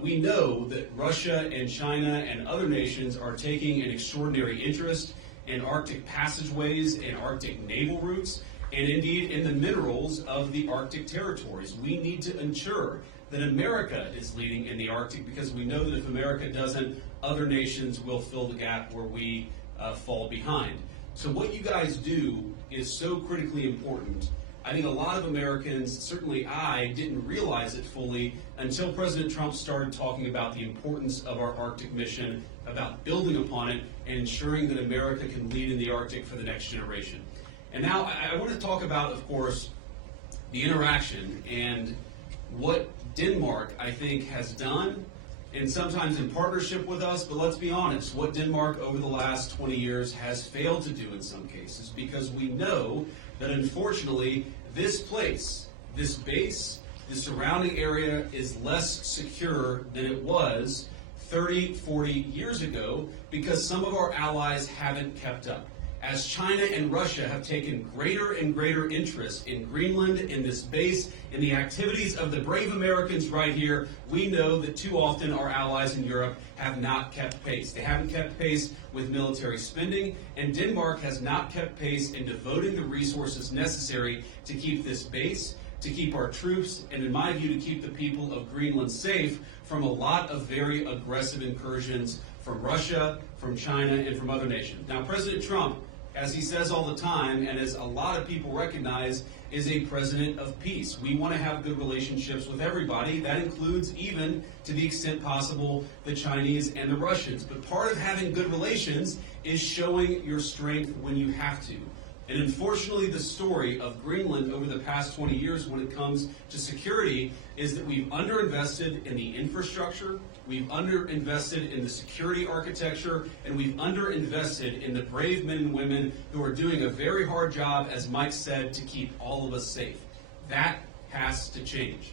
We know that Russia and China and other nations are taking an extraordinary interest in Arctic passageways and Arctic naval routes, and indeed in the minerals of the Arctic territories. We need to ensure that America is leading in the Arctic, because we know that if America doesn't, other nations will fill the gap where we fall behind. So what you guys do is so critically important. I think a lot of Americans, certainly I, didn't realize it fully until President Trump started talking about the importance of our Arctic mission, about building upon it, and ensuring that America can lead in the Arctic for the next generation. And now I want to talk about, of course, the interaction and what Denmark, I think, has done, and sometimes in partnership with us, but let's be honest, what Denmark over the last 20 years has failed to do in some cases, because we know that unfortunately this place, this base, the surrounding area is less secure than it was 30, 40 years ago, because some of our allies haven't kept up. As China and Russia have taken greater and greater interest in Greenland, in this base, in the activities of the brave Americans right here, we know that too often our allies in Europe have not kept pace. They haven't kept pace with military spending, and Denmark has not kept pace in devoting the resources necessary to keep this base, to keep our troops, and in my view, to keep the people of Greenland safe from a lot of very aggressive incursions from Russia, from China, and from other nations. Now, President Trump, as he says all the time, and as a lot of people recognize, is a president of peace. We want to have good relationships with everybody. That includes, even to the extent possible, the Chinese and the Russians. But part of having good relations is showing your strength when you have to. And unfortunately, the story of Greenland over the past 20 years when it comes to security is that we've underinvested in the infrastructure, we've underinvested in the security architecture, and we've underinvested in the brave men and women who are doing a very hard job, as Mike said, to keep all of us safe. That has to change.